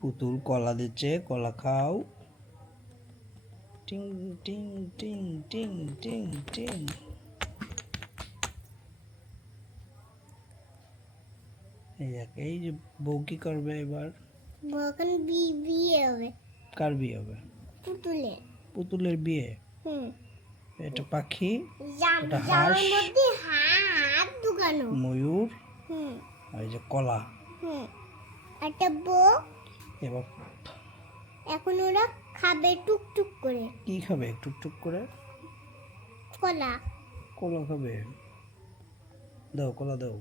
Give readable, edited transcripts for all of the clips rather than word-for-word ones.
পুতুল কলা দিচ্ছে, কলা খাও। টিং টিং টিং টিং টিং টিং। এই যে বউ কি করবে এবার? এখন বিয়ে হবে। কার বিয়ে হবে? পুতুলের। পুতুলের বিয়ে? এটা পাখি, এটা জামার হাঁস, মধ্যে হাত ঢুকানো, ময়ূর, আর এই যে কলা। একটা বউ। এবার এখন ওরা খাবে টুকটুক করে। কি খাবে টুকটুক করে? কলা। কলা খাবে। দাও কলা দাও।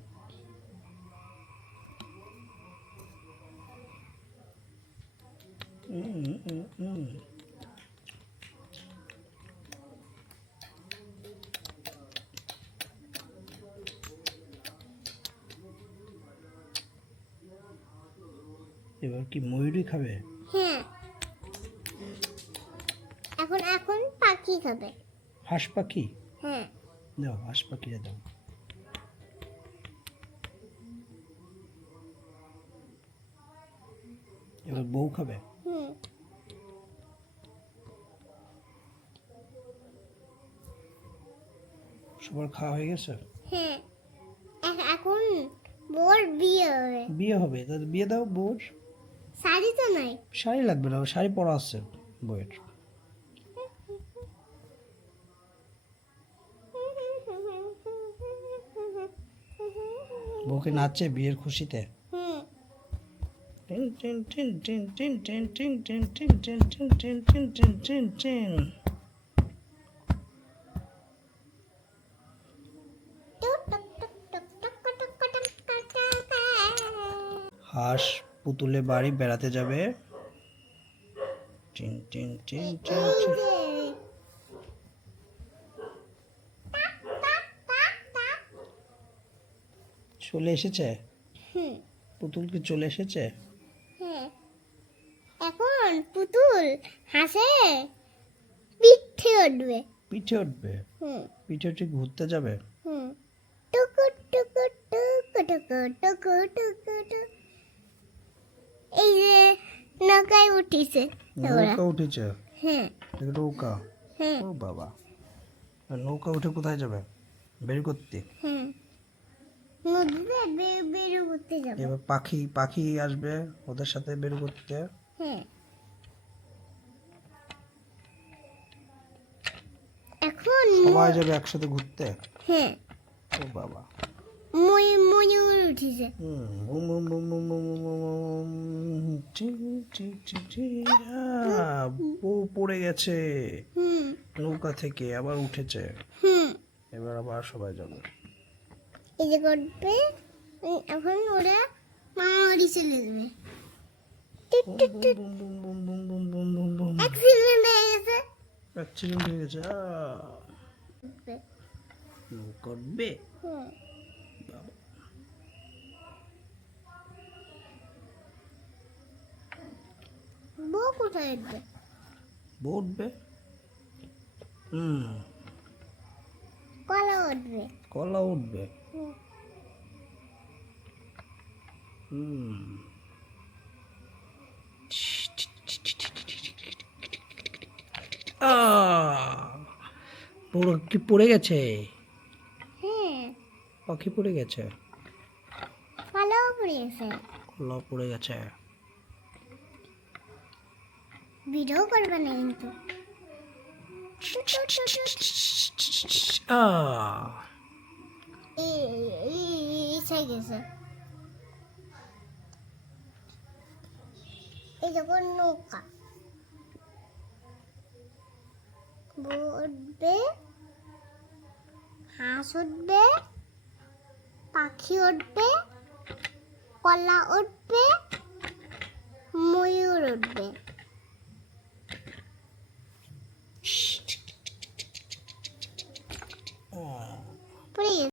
এবার কি ময়ূরই খাবে? হ্যাঁ, এখন এখন পাখি খাবে। হাঁস পাখি? হ্যাঁ। দাও হাঁস পাখিটা দাও। এবার বউ খাবে। সবার খাওয়া হয়ে গেছে? হ্যাঁ, এখন বউর বিয়ে হবে। বিয়ে হবে, তাহলে বিয়ে দাও বউর। শাড়ি তো নাই। শাড়ি লাগবে না, শাড়ি পরা আছে বউয়ের। বউকে নাচছে বিয়ের খুশিতে। Tin tin tin tin tin tin tin tin tin tin tin tin tin tin tin tin. হাঁস পুতুলে বাড়ি বেড়াতে যাবে। Tin tin tin tin tin. চলে এসেছে? পুতুল কি চলে এসেছে? এখন পুতুল হাসে পিঠে উঠবে। পিঠে উঠবে? পিঠে উঠে ঘুরতে যাবে? টুকু টুকু টুকু টুকু টুকু টুকু টুকু। এই যে নৌকায় উঠিছে। নৌকা উঠেছে? হ্যাঁ। নৌকা? হ্যাঁ। ও বাবা, নৌকা উঠে কোথায় যাবে? বের করতে? নদীতে বের করতে যাবে। এবার পাখি পাখি আসবে ওদের সাথে বের করতে। এখন সবাই যাবে একসাথে ঘুরতে। হ্যাঁ। ও বাবা, ময়ূর উঠিছে। ও পড়ে গেছে নৌকা থেকে, আবার উঠেছে। এবার আবার সবাই যাবে। এই যে করবে, এখন ওরা মামাবাড়ি চলে যাবে। অ্যাক্সিডেন্ট হয়ে গেছে। অ্যাক্সিডেন্ট হয়ে গেছে। করবে বউ কোথায় উঠবে? বউ উঠবে। কলা উঠবে। কলা উঠবে। কি পড়ে গেছে? হ্যাঁ, পাখি পড়ে গেছে। কলাও পড়ে গেছে। কলা পড়ে গেছে। ভিডিও করবে না কিন্তু। গেছে। এই যখন নৌকা বউ উঠবে, হাঁস উঠবে, পাখি উঠবে, কলা উঠবে, ময়ূর উঠবে।